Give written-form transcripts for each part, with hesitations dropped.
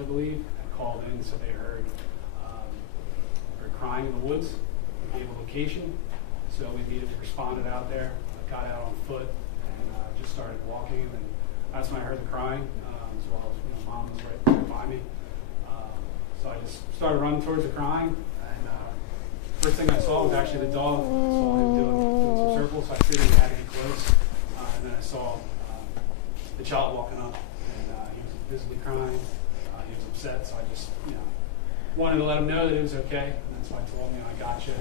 I believe, had called in, so they heard crying in the woods. We gave a location, so we immediately responded out there, got out on foot, and just started walking. And that's when I heard the crying, as well as Mom was right by me. So I just started running towards the crying, and first thing I saw was actually the dog. I saw him doing some circles, so I figured he had to get close. And then I saw the child walking up, and he was visibly crying. He was upset, so I just, wanted to let him know that it was okay. And that's why I told him, I got you.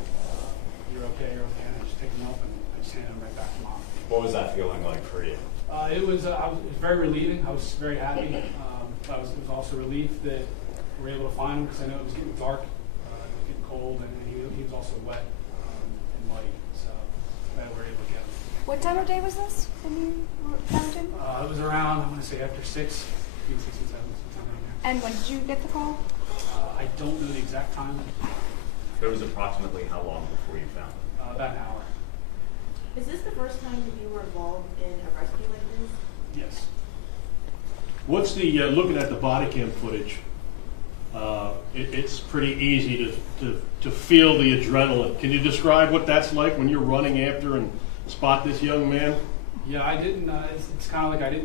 You're okay, you're okay. And I just picked him up and I just handed him right back to Mom. What was that feeling like for you? It was very relieving. I was very happy. It was also relief that we were able to find him because I know it was getting dark, it was getting cold, and he was also wet and muddy. So glad we were able to get him. What time of day was this when you found him? It was around, I want to say after 6, between 6 and 7, sometime around there. And when did you get the call? I don't know the exact time. It was approximately how long before you found him? About an hour. Is this the first time that you were involved in a rescue like this? Yes. What's the, looking at the body cam footage, it's pretty easy to feel the adrenaline. Can you describe what that's like when you're running after and spot this young man? Yeah, I didn't, it's kind of like I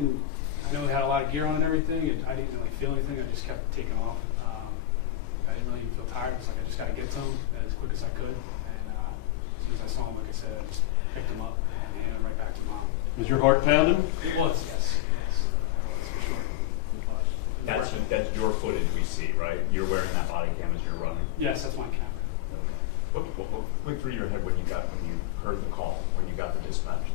know he had a lot of gear on and everything, and I didn't really feel anything. I just kept taking off. I didn't really feel tired. It was like I just got to get to him as quick as I could. And as soon as I saw him, like I said, I just picked him up and handed him right back to Mom. Was your heart pounding? It was, yes. Yes, for sure. That's your footage we see, right? You're wearing that body cam as you're running? Yes, that's my camera. What went through your head when you heard the call, when you got the dispatch?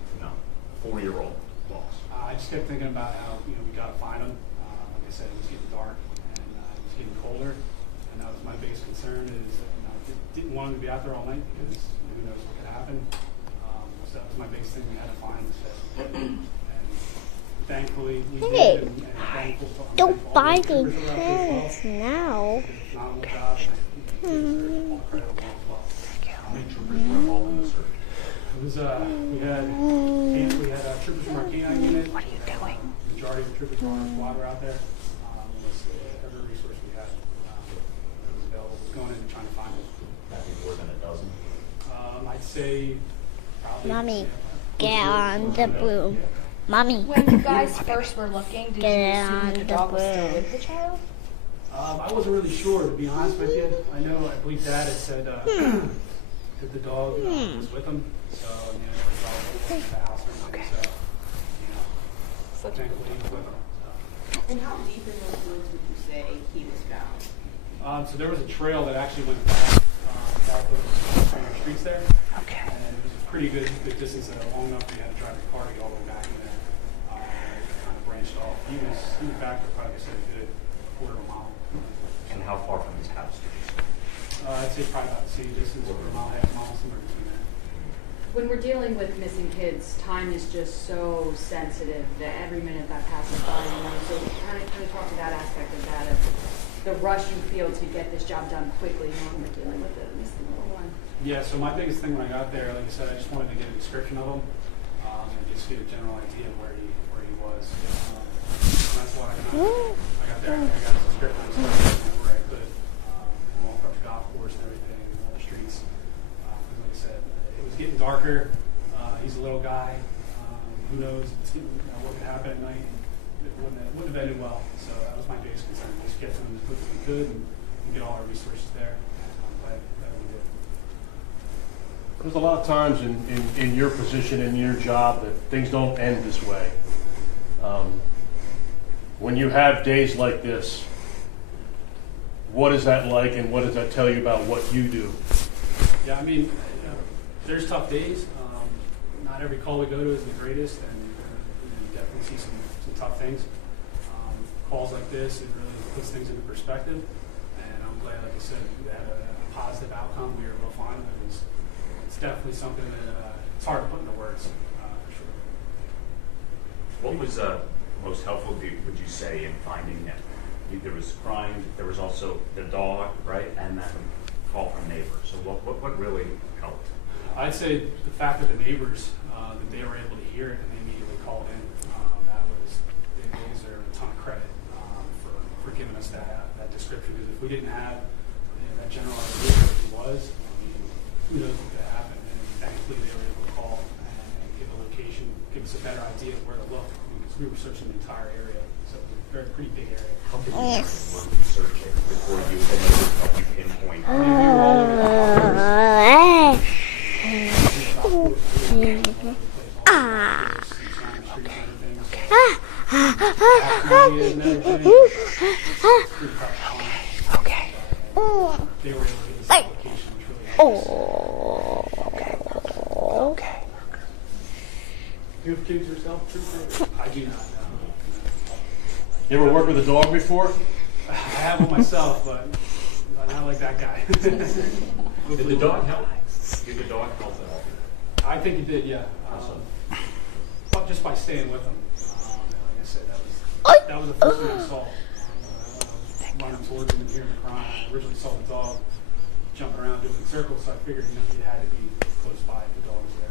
4-year-old lost. I just kept thinking about how we got to find him. Like I said, it was getting dark and it was getting colder, and that was my biggest concern. Is I didn't want him to be out there all night because who knows what could happen. So that was my biggest thing. We had to find him. And thankfully, we did. And thankful for Don't bite the his hands now. phenomenal job. And all credit to them as well. How many troopers were involved in the search? It was we had troopers from our canine unit. What are you doing? Majority of the troopers from our squad were out there. Every resource we had was available. Going in and trying to find it. That'd be more than a dozen. I'd say probably. Mommy, get on the broom. Mommy, When you guys first were looking, did you assume that the dog was still with the child? I wasn't really sure, to be honest with you. I believe Dad had said that the dog was with him. So, the dog was in the house or something. So, thankfully he was with him. So. And how deep in those woods would you say he was found? So there was a trail that actually went back south of the streets there. Okay. And it was a pretty good distance, long enough we had to drive the car to get all the way back in there. It kind of branched off. He was back for probably, like I said, a good quarter of a mile. And how far from his house did you see? I'd say probably about the same distance, over a mile, half a mile, somewhere between there. When we're dealing with missing kids, time is just so sensitive that every minute that passes by, so kind of talk to that aspect of that, of the rush you feel to get this job done quickly when we're dealing with a missing little one. Yeah, so my biggest thing when I got there, like I said, I just wanted to get a description of him and just get a general idea of where he was. And that's why I got there. I got a description of where I could walk up the golf course and everything, and all the streets. Because like I said, it was getting darker. He's a little guy. Who knows what could happen at night? It wouldn't have ended well. So that was my biggest concern: just get to him as quick as we could and get all our resources there. I'm glad that we did. There's a lot of times in your position, in your job, that things don't end this way. When you have days like this, what is that like, and what does that tell you about what you do? Yeah, I mean, there's tough days. Not every call we go to is the greatest, and you definitely see some tough things. Calls like this, it really puts things into perspective, and I'm glad, like I said, we had a positive outcome. We were able to find it. It's definitely something that it's hard to put into words, for sure. What was most helpful, would you say, in finding him? There was crying, there was also the dog, right, and then a call from neighbors. So what really helped? I'd say the fact that the neighbors, that they were able to hear it and they immediately called in, they deserve a ton of credit for giving us that that description, because if we didn't have that general idea of what he was, who knows what could happen. And thankfully they were able to call and give a location, give us a better idea of where to look, because we were searching the entire area. So it's a very pretty big area. How did you research it before you help you pinpoint? I mean, we were all over the Okay. They were able to give us a location, which really helped us. Okay. Do you have kids yourself, Trooper? I do not. You ever worked with a dog before? I have one myself, but not like that guy. Did the dog help? Did the dog help at all? I think it did, yeah. But just by staying with him. Like I said, that was the first thing I saw. Running towards him and hearing him crying. I originally saw the dog jumping around doing circles, so I figured he had to be close by if the dog was there.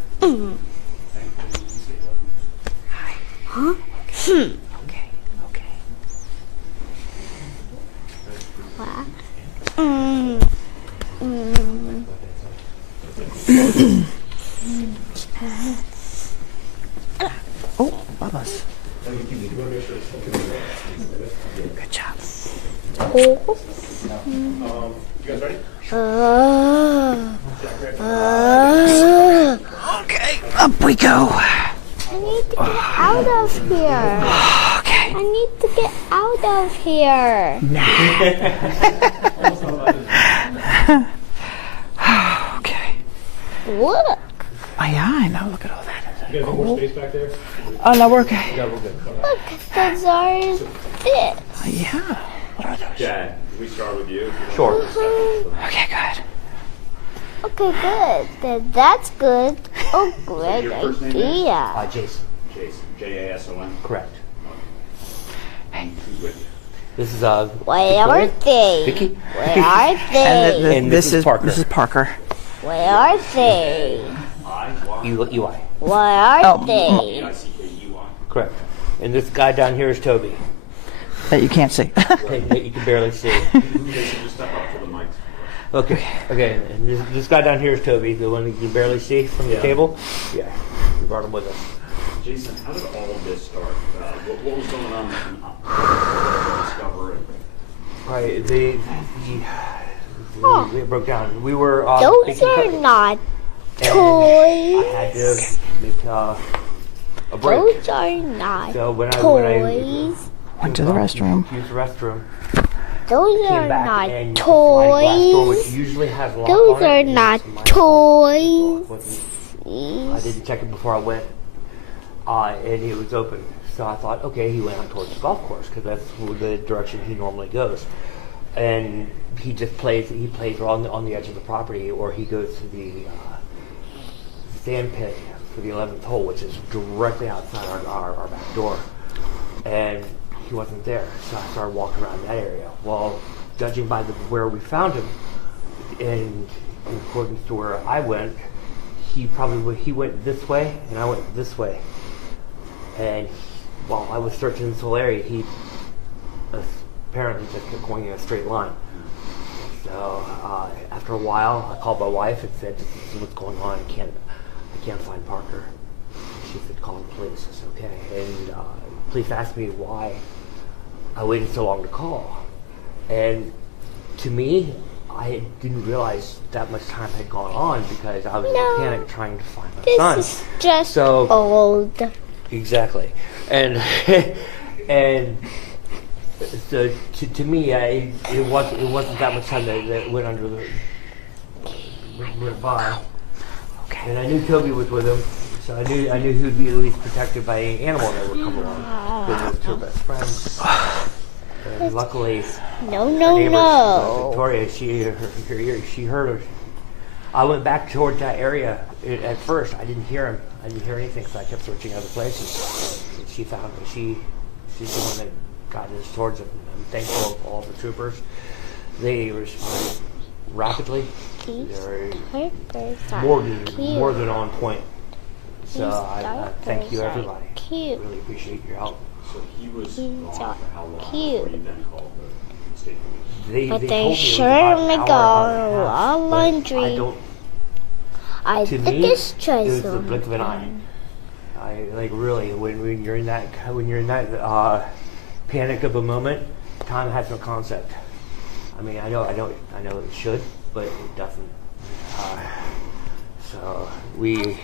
Thankfully, he stayed with him. Oh, Bubba's. Good job. You guys ready? Okay, up we go. I need to get out of here. Okay. I need to get out of here. Okay. Look. Oh, yeah, I know. Look at all that. You guys have more space back there? Oh, no, we're okay. Look, those are this. Yeah. What are those? Yeah, we start with you. Sure. Okay, good. Okay, good. Then that's good. Oh, great your first name idea. Jason. Jason, Jason. Correct. Who's with you? This is Where are they? Vicky. Where are they? And this is Parker. This is Parker. Where are they? UI. Where are Oh. they? I-C-K-U-I. Correct. And this guy down here is Toby. That you can't see. That you can barely see. Jason, just step up to the mic. Okay. Okay. And this guy down here is Toby, the one you can barely see from the table. Yeah. We brought him with us. Jason, how did all of this start? What was going on to discover it? Right. They broke down. We were. Those making are cookies. not And toys. I had to make a break. Those are not So when I toys. Went to the restroom. used the restroom, Those came are back not and the sliding glass door, which toys. usually has lock Those on it, are and not my toys. I didn't check it before I went, and it was open. So I thought, okay, he went out towards the golf course because that's the direction he normally goes. And he just plays. He plays on the edge of the property, or he goes to the sand pit for the 11th hole, which is directly outside our back door. And he wasn't there, so I started walking around that area. Well, judging by where we found him, and in accordance to where I went, he went this way, and I went this way. And while I was searching this whole area, he apparently just kept going in a straight line. So after a while, I called my wife and said, "This is what's going on. I can't find Parker." She said, "Call the police." I said, "Okay." And police asked me why I waited so long to call. And to me, I didn't realize that much time had gone on because I was in a panic trying to find my son. This is just So- old. Exactly, and and so to me, it wasn't that much time that went went by. Okay. And I knew Toby was with him, so I knew he would be at least protected by any animal that would come along. With his two best friends. And luckily, No, our no, neighbor, no. Victoria, she heard her. I went back towards that area. At first, I didn't hear him. I didn't hear anything, so I kept searching other places. She found me. She's the one that got us towards him. I'm thankful of all the troopers. They responded rapidly. They're more than on point. So I thank you, everybody. Cute. Really appreciate your help. So he was He's gone so for how long cute. before you then called the state police? they But told they me it was sure about an make hour, a hour and a half, lot of but laundry. I don't. I To think me, it's it choice was the blink of an eye. I like really when you're in that panic of a moment, time has no concept. I mean, I know it should, but it doesn't. So we.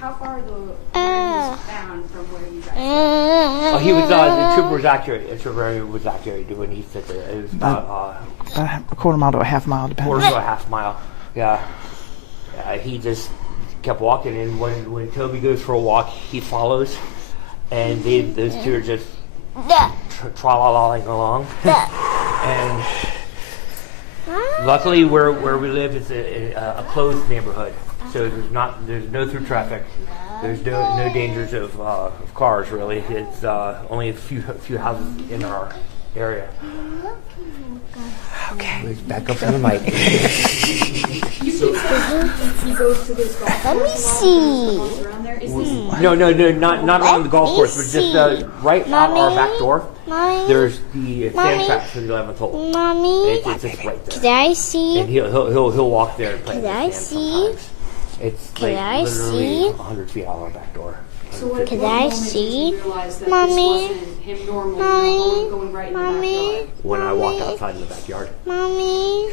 How far the man was found from where you guys were? Oh, he was. The trooper was accurate. The trooper was accurate when he said that it was about About a quarter mile to a half mile, depending. quarter to a half mile. Yeah. He just kept walking, and when Toby goes for a walk, he follows, and those two are just tra-la-la-ing along. And luckily, where we live is a closed neighborhood, so there's no through traffic. There's no dangers of cars really. It's only a few houses in our area. Okay. Let's back up on the mic. You keep saying he goes to this golf Let me course see. around there. Is this No, not on the golf course, but just right out our back door. Mommy, There's the Mommy? sand trap for the 11th hole. Mommy, It's just right there. can I see? And he'll walk there and play in Can the I sand see? sometimes. It's Can like I literally see? 100 feet out our back door. so what, Can what I moment see? Did you realize that Mommy? this wasn't him normally Mommy? going right in the Mommy, backyard? When I walked outside in the backyard. Mommy,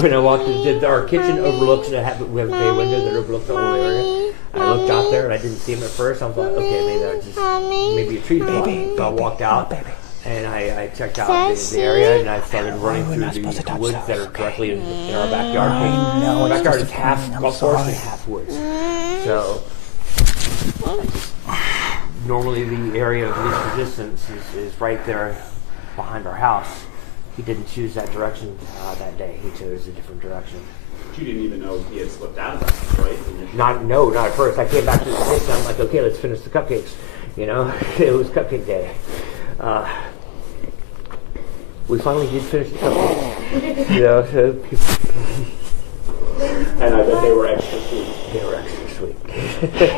When I walked in, our kitchen overlooks, we have a bay window that overlooks the whole area. I looked out there and I didn't see him at first. I was like, okay, maybe that's just maybe a tree spot. So I walked out and I checked out the area and I started running through the woods that are directly in our backyard. I know, Our it's backyard just is a half pain, I'm golf course and sorry. half woods. So normally the area of least resistance is right there behind our house. He didn't choose that direction that day. He chose a different direction. You didn't even know he had slipped out of the house, right? Not at first. I came back to the kitchen. I'm like, okay, let's finish the cupcakes. You know, it was cupcake day. We finally did finish the cupcakes. You know, so And I bet they were extra sweet. they were extra sweet.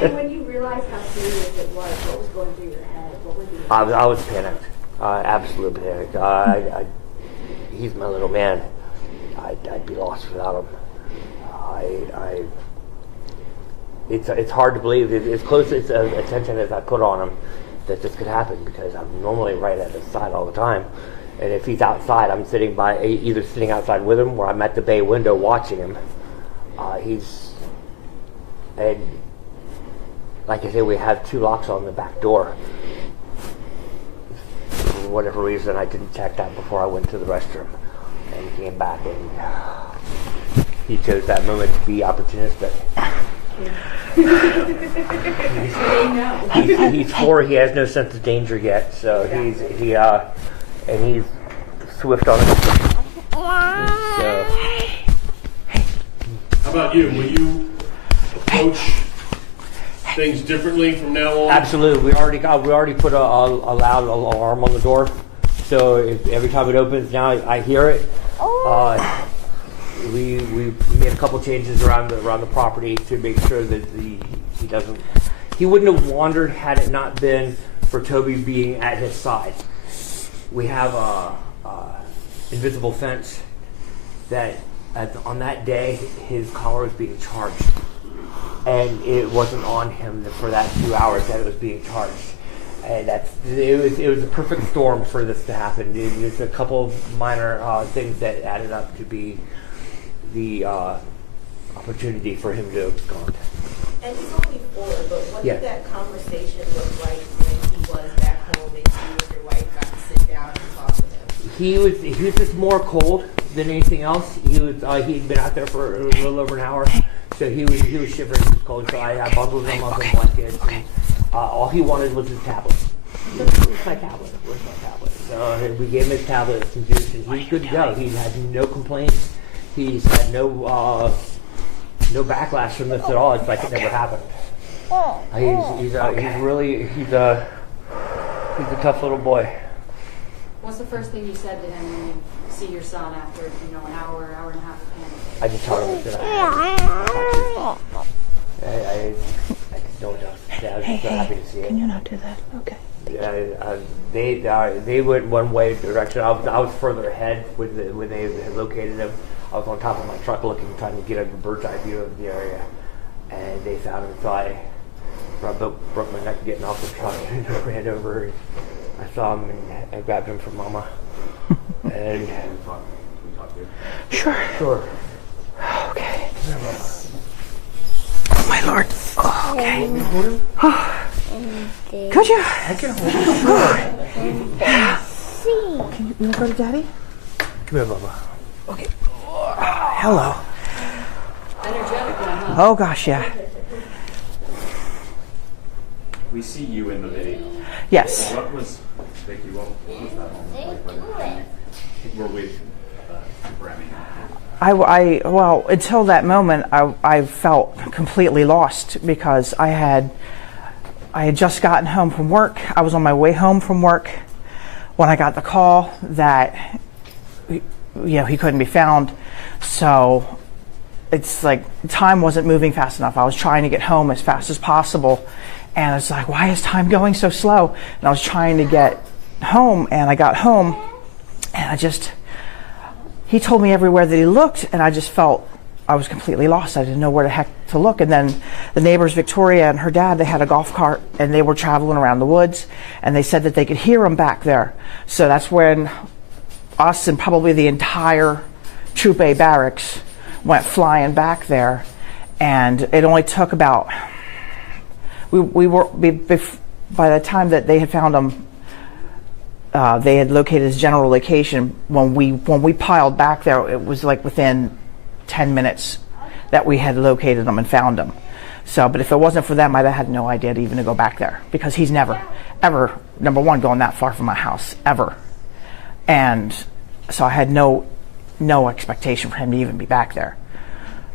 And when you realized how serious it was, what was going through your head? What was the I was panicked. Absolutely panicked. He's my little man. I'd be lost without him. It's hard to believe. As close as attention as I put on him, that this could happen because I'm normally right at his side all the time. And if he's outside, I'm sitting by either sitting outside with him or I'm at the bay window watching him. And like I say, we have 2 locks on the back door. For whatever reason, I didn't check that before I went to the restroom and came back, and he chose that moment to be opportunistic. He's 4. He has no sense of danger yet, so he's swift on it. So, How about you? Will you approach things differently from now on? absolutely, we already put a loud alarm on the door, so if every time it opens now I hear it. We made a couple changes around the property to make sure that he wouldn't have wandered had it not been for Toby being at his side. We have a invisible fence that on that day his collar was being charged, and it wasn't on him for that 2 hours that it was being charged. And it was a perfect storm for this to happen. There's a couple of minor things that added up to be the opportunity for him to abscond. And he's only 4, but what Yeah. did that conversation look like when he was back home and you and your wife got to sit down and talk with him? He was just more cold than anything else. He'd been out there for a little over an hour, so he was shivering. He was cold. So I bundled him up in blankets. And, all he wanted was his tablet. Where's my tablet? Where's my tablet? So we gave him his tablet and some juice, and he's good to go. He had no complaints. He's had no backlash from this at all. It's like it never happened. He's a tough little boy. What's the first thing you said to him when you see your son after an hour and a half of panic? I just told him that I just don't know. Yeah, I was just so happy to see it. Can you not do that? Okay. They went one way direction. I was further ahead when they had located him. I was on top of my truck looking, trying to get a bird's eye view of the area, and they found him. So I broke my neck getting off the truck and ran over. I saw him and I grabbed him from Mama. And Sure. sure. Okay. Oh my Lord. Oh, okay. Could you? I can hold him. Can you go to Daddy? Come here, Mama. Okay. Hello. Energetic one, huh? Oh gosh, yeah. We see you in the video. Yes. What was, Vicky, what was that moment like when you were with Remy? Well, until that moment, I felt completely lost because I had just gotten home from work. I was on my way home from work when I got the call that he couldn't be found. So it's like time wasn't moving fast enough. I was trying to get home as fast as possible, and it's like, why is time going so slow? And I was trying to get home, and I got home, and he told me everywhere that he looked, and I just felt I was completely lost. I didn't know where the heck to look. And then the neighbors, Victoria and her dad, they had a golf cart, and they were traveling around the woods, and they said that they could hear him back there. So that's when us and probably the entire Troop A barracks went flying back there, and it only took about by the time that they had found him, they had located his general location. When we piled back there, it was like within 10 minutes that we had located him and found him. So, but if it wasn't for them, I'd have had no idea to even to go back there, because he's never, ever, number one, gone that far from my house, ever. And so I had no expectation for him to even be back there.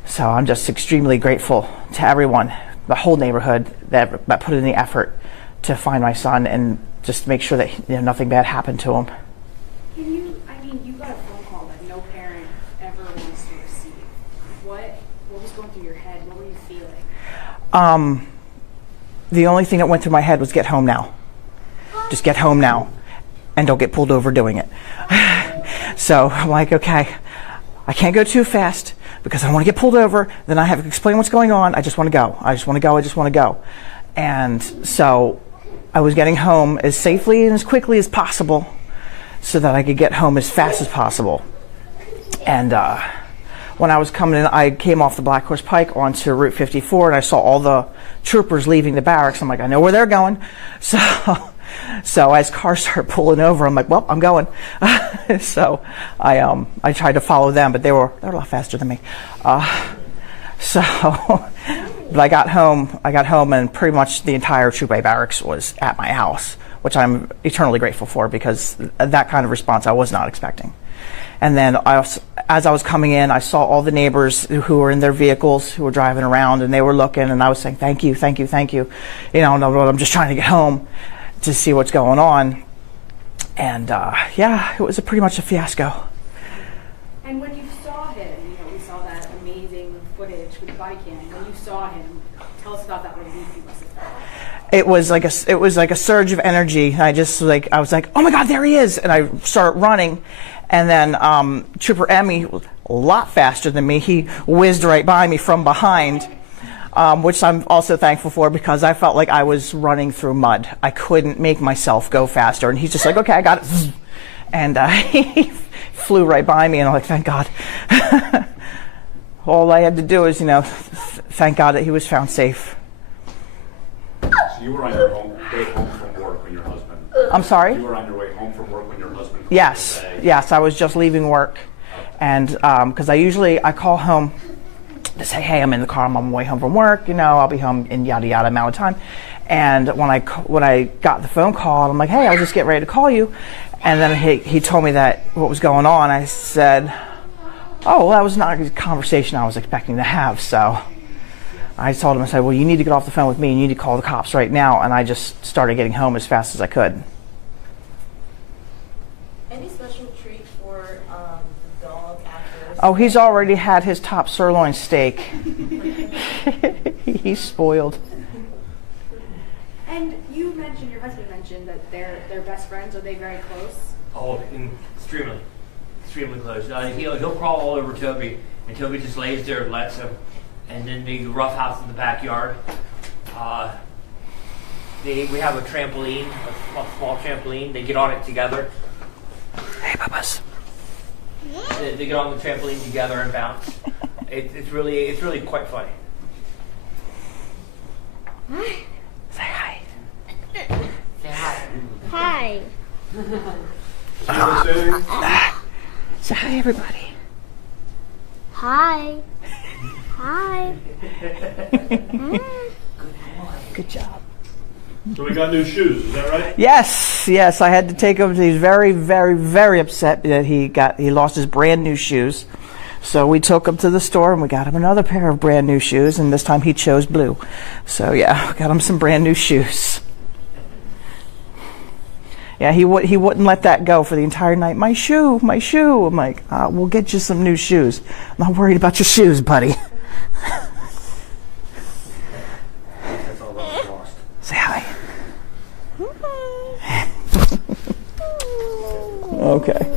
So I'm just extremely grateful to everyone, the whole neighborhood, that put in the effort to find my son and just make sure that nothing bad happened to him. You got a phone call that no parent ever wants to receive. What was going through your head? What were you feeling? The only thing that went through my head was get home now. Just get home now, and don't get pulled over doing it. So I'm like, okay, I can't go too fast because I don't want to get pulled over. Then I have to explain what's going on. I just want to go. I just want to go. And so I was getting home as safely and as quickly as possible so that I could get home as fast as possible. And when I was coming in, I came off the Black Horse Pike onto Route 54, and I saw all the troopers leaving the barracks. I'm like, I know where they're going. So as cars start pulling over, I'm like, well, I'm going. So I tried to follow them, but they were a lot faster than me. But I got home, and pretty much the entire Troop A barracks was at my house, which I'm eternally grateful for, because that kind of response I was not expecting. And then as I was coming in, I saw all the neighbors who were in their vehicles, who were driving around, and they were looking, and I was saying, thank you. I'm just trying to get home to see what's going on. And it was pretty much a fiasco. And when you saw him, we saw that amazing footage with the body cam. When you saw him, tell us about that relief you must have felt. It was like a surge of energy. I was like, oh my God, there he is! And I started running, and then Trooper Emmy, a lot faster than me, he whizzed right by me from behind. Which I'm also thankful for, because I felt like I was running through mud. I couldn't make myself go faster. And he's just like, okay, I got it. And he flew right by me, and I'm like, thank God. All I had to do is, thank God that he was found safe. So you were on your way home from work when your husband... I'm sorry? You were on your way home from work when your husband... Yes, I was just leaving work. And because I call home to say, hey, I'm in the car, I'm on my way home from work, I'll be home in yada yada amount of time. And when I got the phone call, I'm like, hey, I was just getting ready to call you. And then he told me that what was going on. I said, oh, well, that was not a conversation I was expecting to have. So I told him, I said, well, you need to get off the phone with me, you need to call the cops right now. And I just started getting home as fast as I could. Any special treat for the dog after? Oh, he's already had his top sirloin steak. He's spoiled. And your husband mentioned mentioned that they're best friends. Are they very close? Oh, extremely close. He'll crawl all over Toby, and Toby just lays there and lets him. And then the roughhouse in the backyard. We have a trampoline, a small trampoline. They get on it together. Hey, Bubba's. They get on the trampoline together and bounce. It's really quite funny. Say hi. Say hi. Hi. Say hi, everybody. Hi. Hi. Good job. So we got new shoes, is that right? Yes, I had to take him. He's very, very, very upset that he lost his brand new shoes. So we took him to the store and we got him another pair of brand new shoes, and this time he chose blue. So yeah, got him some brand new shoes. Yeah, he wouldn't let that go for the entire night. My shoe. I'm like, we'll get you some new shoes. I'm not worried about your shoes, buddy. That's all that was lost. Say hi. Okay.